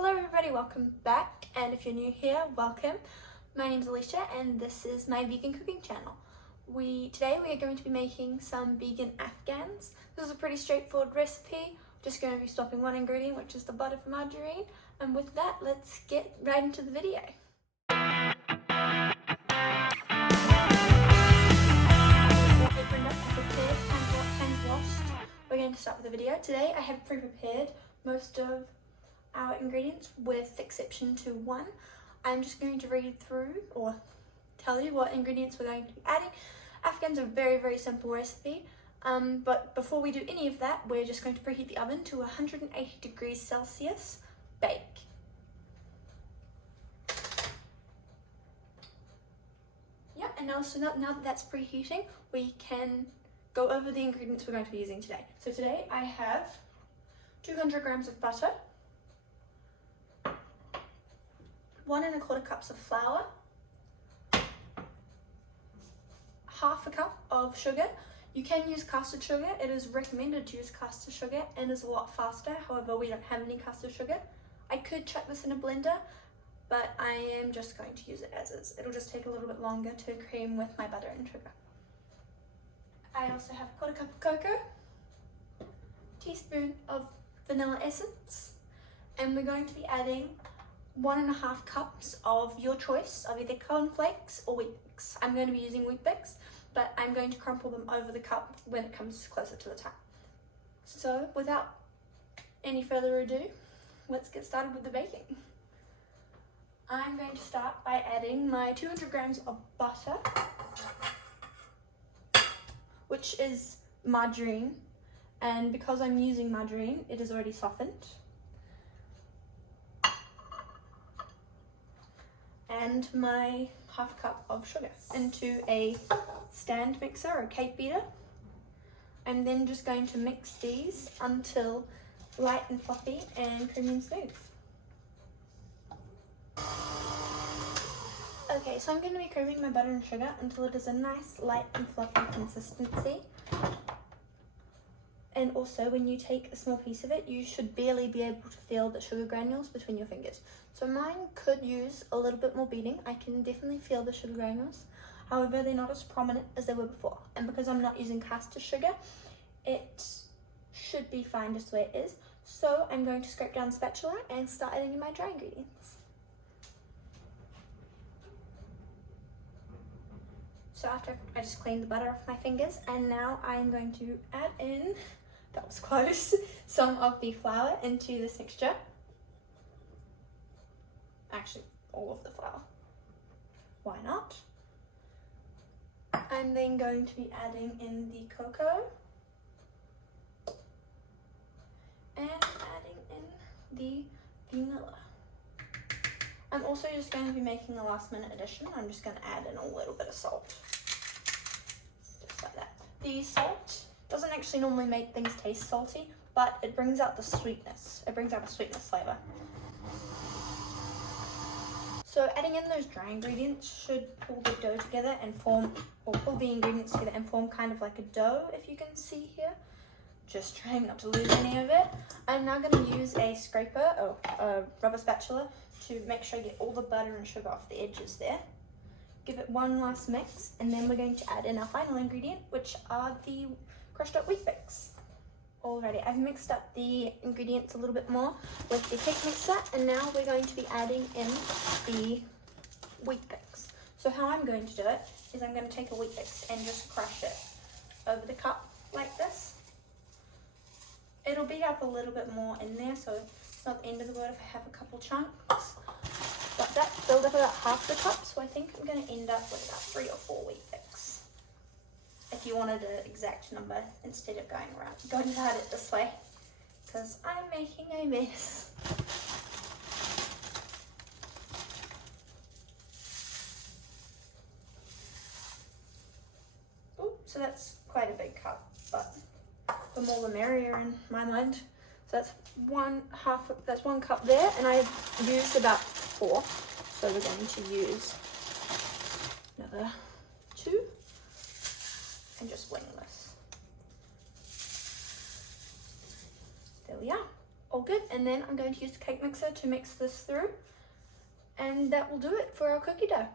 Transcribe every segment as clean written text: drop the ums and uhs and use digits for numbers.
Hello everybody, welcome back, and if you're new here, welcome. My name's Alicia and this is my vegan cooking channel. Today we are going to be making some vegan Afghans. This is a pretty straightforward recipe. Just going to be swapping one ingredient, which is the butter for margarine, and with that, let's get right into the video. We're going to start with the video. Today I have pre-prepared most of our ingredients with the exception to one. I'm just going to read through or tell you what ingredients we're going to be adding. Afghan's are a very simple recipe, but before we do any of that, we're just going to preheat the oven to 180 degrees Celsius, bake. Yeah, and now that that's preheating, we can go over the ingredients we're going to be using today. So today I have 200 grams of butter, 1 1/4 cups of flour, half a cup of sugar. You can use caster sugar. It is recommended to use caster sugar and is a lot faster. However, we don't have any caster sugar. I could chuck this in a blender, but I am just going to use it as is. It'll just take a little bit longer to cream with my butter and sugar. I also have 1/4 cup of cocoa, teaspoon of vanilla essence, and we're going to be adding 1 1/2 cups of your choice of either cornflakes or weetbix. I'm going to be using weetbix, but I'm going to crumple them over the cup when it comes closer to the time. So without any further ado, let's get started with the baking. I'm going to start by adding my 200 grams of butter, which is margarine, and because I'm using margarine, it is already softened. And my half cup of sugar into a stand mixer or cake beater. I'm then just going to mix these until light and fluffy and creamy and smooth. Okay, so I'm going to be creaming my butter and sugar until it is a nice light and fluffy consistency. And also, when you take a small piece of it, you should barely be able to feel the sugar granules between your fingers. So mine could use a little bit more beating. I can definitely feel the sugar granules. However, they're not as prominent as they were before. And because I'm not using caster sugar, it should be fine just the way it is. So I'm going to scrape down the spatula and start adding in my dry ingredients. So after I just cleaned the butter off my fingers, and now I'm going to add in, that was close, some of the flour into this mixture. Actually, all of the flour. Why not? I'm then going to be adding in the cocoa and adding in the vanilla. I'm also just going to be making a last minute addition. I'm just going to add in a little bit of salt. Just like that. The salt doesn't actually normally make things taste salty, but it brings out the sweetness. It brings out a sweetness flavor. So adding in those dry ingredients should pull the dough together and form, or pull the ingredients together and form kind of like a dough, if you can see here. Just trying not to lose any of it. I'm now going to use a scraper or a rubber spatula to make sure I get all the butter and sugar off the edges there. Give it one last mix, and then we're going to add in our final ingredient, which are the crushed up weetbix. Alrighty, I've mixed up the ingredients a little bit more with the cake mixer, and now we're going to be adding in the weetbix. So how I'm going to do it is I'm going to take a weetbix and just crush it over the cup like this. It'll beat up a little bit more in there, so it's not the end of the world if I have a couple chunks. But that filled up about half the cup, so I think I'm going to end up with about 3 or 4 weetbix. If you wanted an exact number instead of going about it this way, because I'm making a mess. Ooh, so that's quite a big cup, but the more the merrier in my mind. So that's 1 cup there, and I've used about 4, so we're going to use another 2 and just wing this. There we are. all good. And then I'm going to use the cake mixer to mix this through, and that will do it for our cookie dough.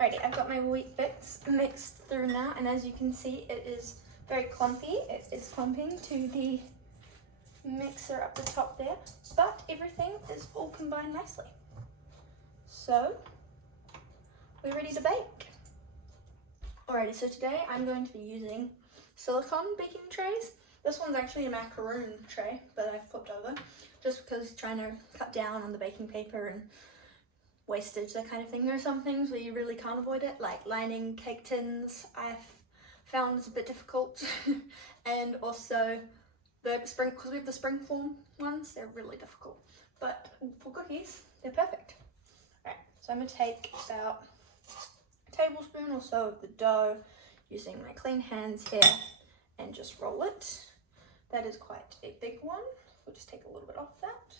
Alrighty, I've got my weetbix mixed through now, and as you can see, it is very clumpy. It is clumping to the mixer up the top there, but everything is all combined nicely. So we're ready to bake. Alrighty, so today I'm going to be using silicone baking trays. This one's actually a macaroon tray, but I've flipped over just because trying to cut down on the baking paper and wastage, that kind of thing. There are some things where you really can't avoid it, like lining cake tins. I've found it's a bit difficult, and also because we have the springform ones, they're really difficult. But for cookies, they're perfect. Alright, so I'm going to take about a tablespoon or so of the dough using my clean hands here and just roll it. That is quite a big one. We'll just take a little bit off that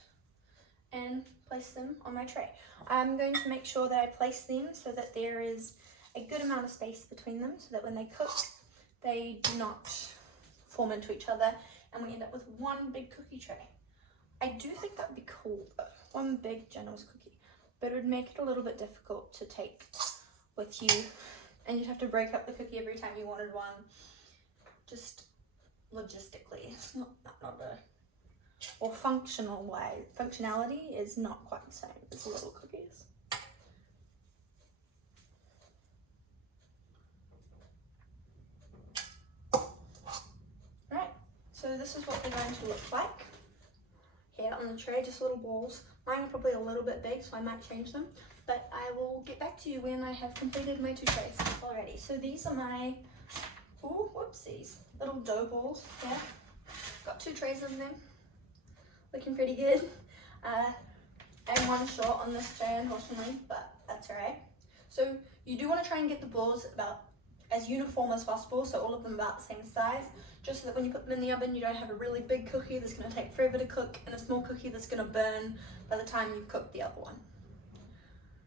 and place them on my tray. I'm going to make sure that I place them so that there is a good amount of space between them so that when they cook, they do not form into each other and we end up with one big cookie tray. I do think that would be cool though, one big generous cookie, but it would make it a little bit difficult to take with you, and you'd have to break up the cookie every time you wanted one. Just logistically, it's not a, or functionality is not quite the same as little cookies. Right, so this is what they're going to look like here on the tray, just little balls. Mine are probably a little bit big, so I might change them, but I will get back to you when I have completed my 2 trays already. So these are my, oh, whoopsies, little dough balls. Yeah, got 2 trays of them, looking pretty good. I'm one short on this tray, unfortunately, but that's alright. So you do want to try and get the balls about as uniform as possible, so all of them about the same size, just so that when you put them in the oven, you don't have a really big cookie that's going to take forever to cook and a small cookie that's going to burn by the time you've cooked the other one.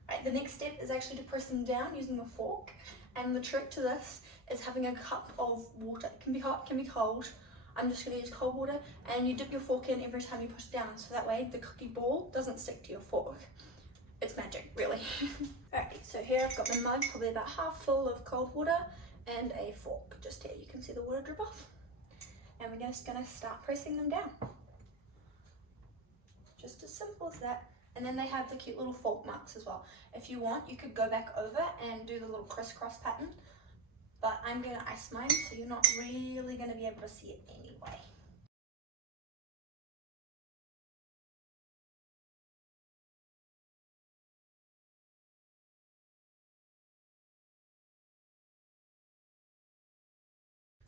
Right, the next step is actually to press them down using a fork, and the trick to this is having a cup of water. It can be hot, it can be cold. I'm just going to use cold water, and you dip your fork in every time you push it down, so that way the cookie ball doesn't stick to your fork. It's magic, really. Alright, so here I've got my mug, probably about half full of cold water, and a fork. Just here, you can see the water drip off. And we're just going to start pressing them down. Just as simple as that. And then they have the cute little fork marks as well. If you want, you could go back over and do the little crisscross pattern. But I'm going to ice mine, so you're not really going to be able to see it anyway.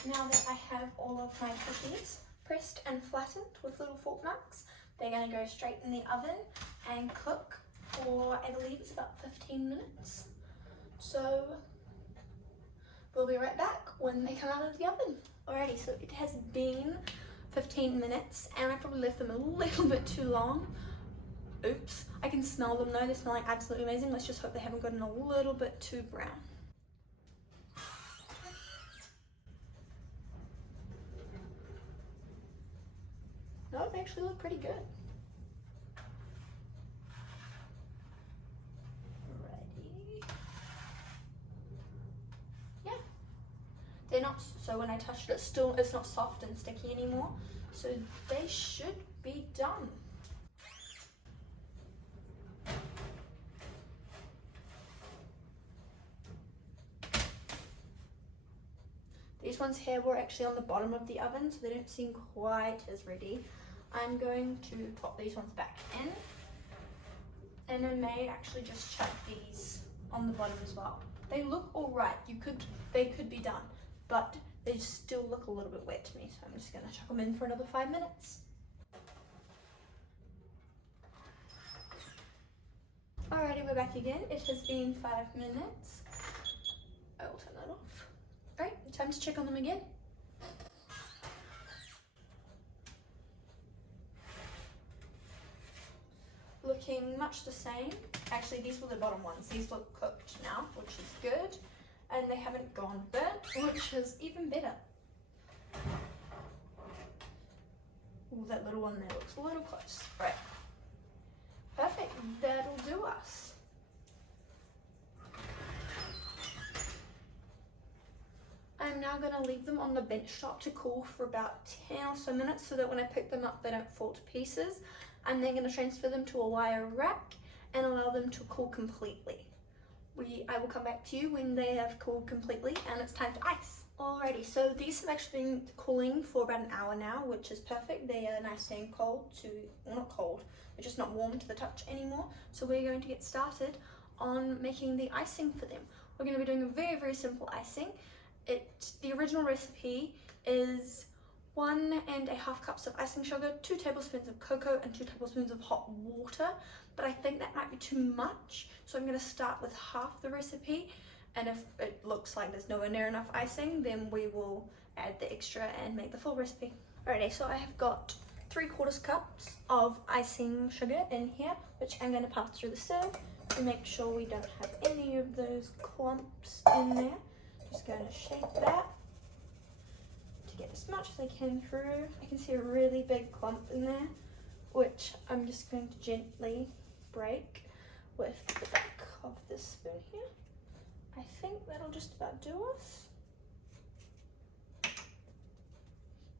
Now that I have all of my cookies pressed and flattened with little fork marks, they're going to go straight in the oven and cook for, I believe it's about 15 minutes. So we'll be right back when they come out of the oven. Alrighty, so it has been 15 minutes and I probably left them a little bit too long. Oops, I can smell them though, they're smelling absolutely amazing. Let's just hope they haven't gotten a little bit too brown. No, they actually look pretty good. Ready? Yeah. They're not, so when I touched it, it's not soft and sticky anymore. So they should be done. These ones here were actually on the bottom of the oven, so they don't seem quite as ready. I'm going to pop these ones back in, and I may actually just chuck these on the bottom as well. They look alright, they could be done, but they still look a little bit wet to me, so I'm just going to chuck them in for another 5 minutes. Alrighty, we're back again. It has been 5 minutes. I will turn that off. Alright, time to check on them again. Looking much the same. Actually, these were the bottom ones. These look cooked now, which is good. And they haven't gone burnt, which is even better. that little one there looks a little close. Right. Perfect. That'll do us. I'm now going to leave them on the bench top to cool for about 10 or so minutes so that when I pick them up they don't fall to pieces. I'm then going to transfer them to a wire rack and allow them to cool completely. I will come back to you when they have cooled completely and it's time to ice. Alrighty, so these have actually been cooling for about an hour now, which is perfect. They are nice and cold to, well, not cold, they're just not warm to the touch anymore. So we're going to get started on making the icing for them. We're going to be doing a very, very simple icing. The original recipe is 1.5 cups of icing sugar, 2 tablespoons of cocoa, and 2 tablespoons of hot water. But I think that might be too much, so I'm going to start with half the recipe. And if it looks like there's nowhere near enough icing, then we will add the extra and make the full recipe. Alrighty, so I have got 3/4 cups of icing sugar in here, which I'm going to pass through the sieve to make sure we don't have any of those clumps in there. Just going to shake that to get as much as I can through. I can see a really big clump in there, which I'm just going to gently break with the back of this spoon here. I think that'll just about do us.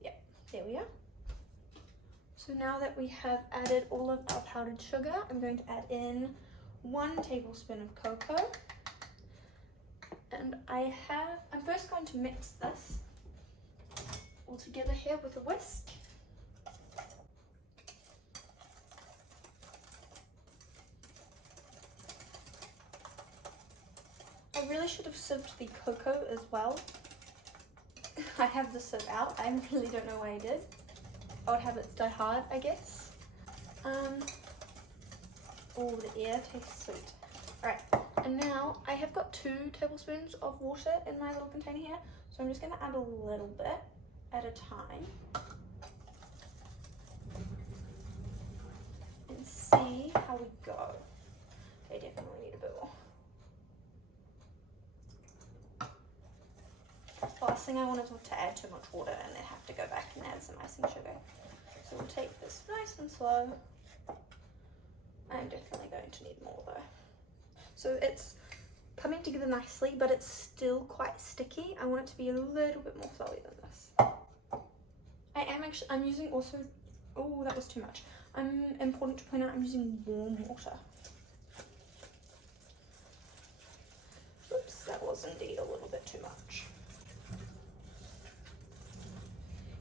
Yep, there we are. So now that we have added all of our powdered sugar, I'm going to add in 1 tablespoon of cocoa. And I'm first going to mix this all together here with a whisk. I really should have sieved the cocoa as well. I have the sieve out. I really don't know why I did. I would have it die hard, I guess. Oh, the air tastes sweet. Alright, and now I have got 2 tablespoons of water in my little container here. So I'm just going to add a little bit at a time. And see how we go. They definitely need a bit more. Last thing I wanted was to add too much water and then have to go back and add some icing sugar. So we'll take this nice and slow. I'm definitely going to need more though. So it's coming together nicely, but it's still quite sticky. I want it to be a little bit more flowy than this. I'm using also, oh, that was too much. Important to point out, I'm using warm water. Oops, that was indeed a little bit too much.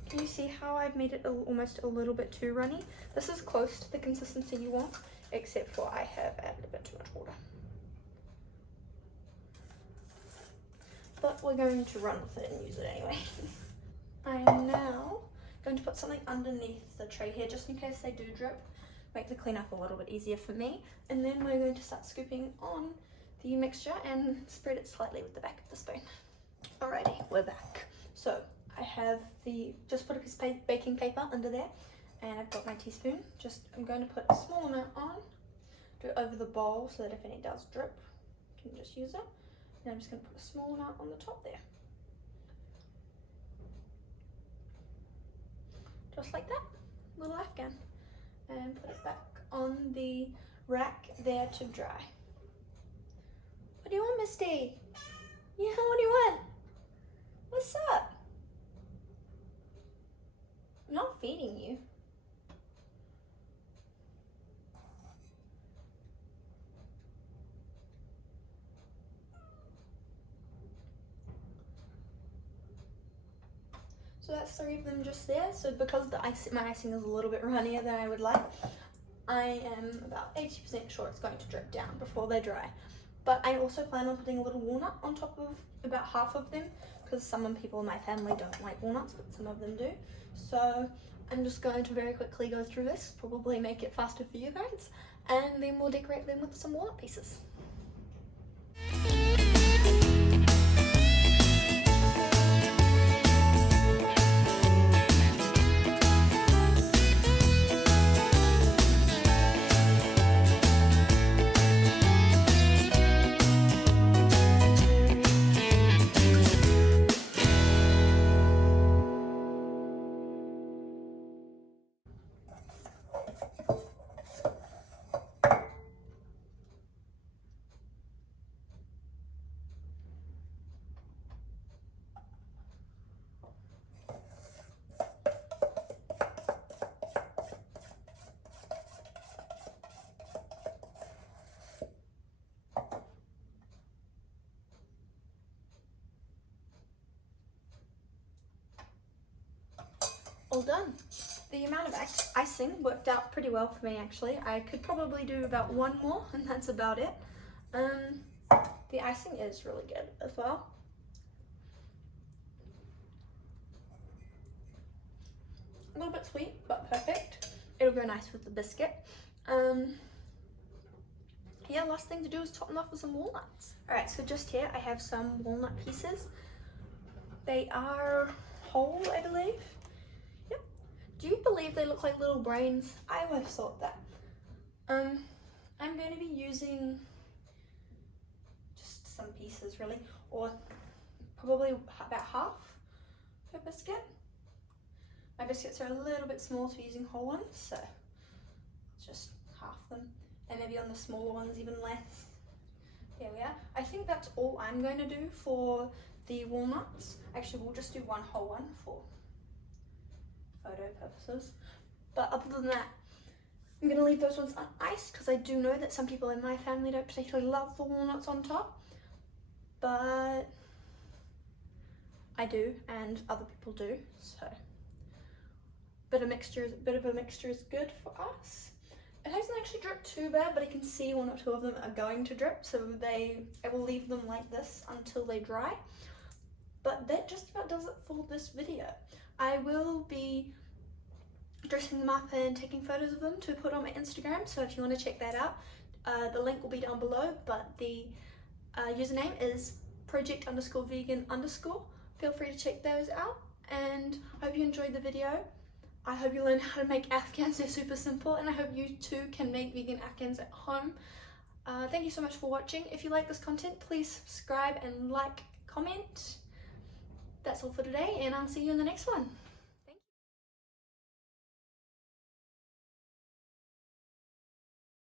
Can you see how I've made it almost a little bit too runny? This is close to the consistency you want, except for I have added a bit too much water. But we're going to run with it and use it anyway. I'm now going to put something underneath the tray here, just in case they do drip. Make the cleanup a little bit easier for me. And then we're going to start scooping on the mixture and spread it slightly with the back of the spoon. Alrighty, we're back. So I have just put a piece of baking paper under there, and I've got my teaspoon. I'm going to put a small amount on, do it over the bowl so that if any does drip, you can just use it. And I'm just going to put a small amount on the top there. Just like that, little Afghan. And put it back on the rack there to dry. What do you want, Misty? Yeah, what do you want? What's up? I'm not feeding you. So that's 3 of them just there. So because my icing is a little bit runnier than I would like, I am about 80% sure it's going to drip down before they dry. But I also plan on putting a little walnut on top of about half of them, because some people in my family don't like walnuts, but some of them do. So I'm just going to very quickly go through this, probably make it faster for you guys, and then we'll decorate them with some walnut pieces. all done. The amount of icing worked out pretty well for me actually. I could probably do about one more and that's about it. The icing is really good as well. A little bit sweet, but perfect. It'll go nice with the biscuit. Yeah, last thing to do is top them off with some walnuts. Alright, so just here I have some walnut pieces. They are whole, I believe. Yep. Do you believe they look like little brains? I always thought that. I'm going to be using just some pieces really, or probably about half per biscuit. My biscuits are a little bit small to be using whole ones, so just half them. And maybe on the smaller ones even less. There we are. I think that's all I'm going to do for the walnuts. Actually, we'll just do one whole one for photo purposes. But other than that, I'm going to leave those ones on ice because I do know that some people in my family don't particularly love the walnuts on top. But I do, and other people do, so bit of a mixture is good for us. It hasn't actually dripped too bad, but I can see one or two of them are going to drip, so I will leave them like this until they dry. But that just about does it for this video. I will be dressing them up and taking photos of them to put on my Instagram, so if you want to check that out, the link will be down below, but the username is project_vegan_. Feel free to check those out, and I hope you enjoyed the video. I hope you learned how to make Afghans. They're super simple, and I hope you too can make vegan Afghans at home. Thank you so much for watching. If you like this content, please subscribe and like, comment. That's all for today, and I'll see you in the next one.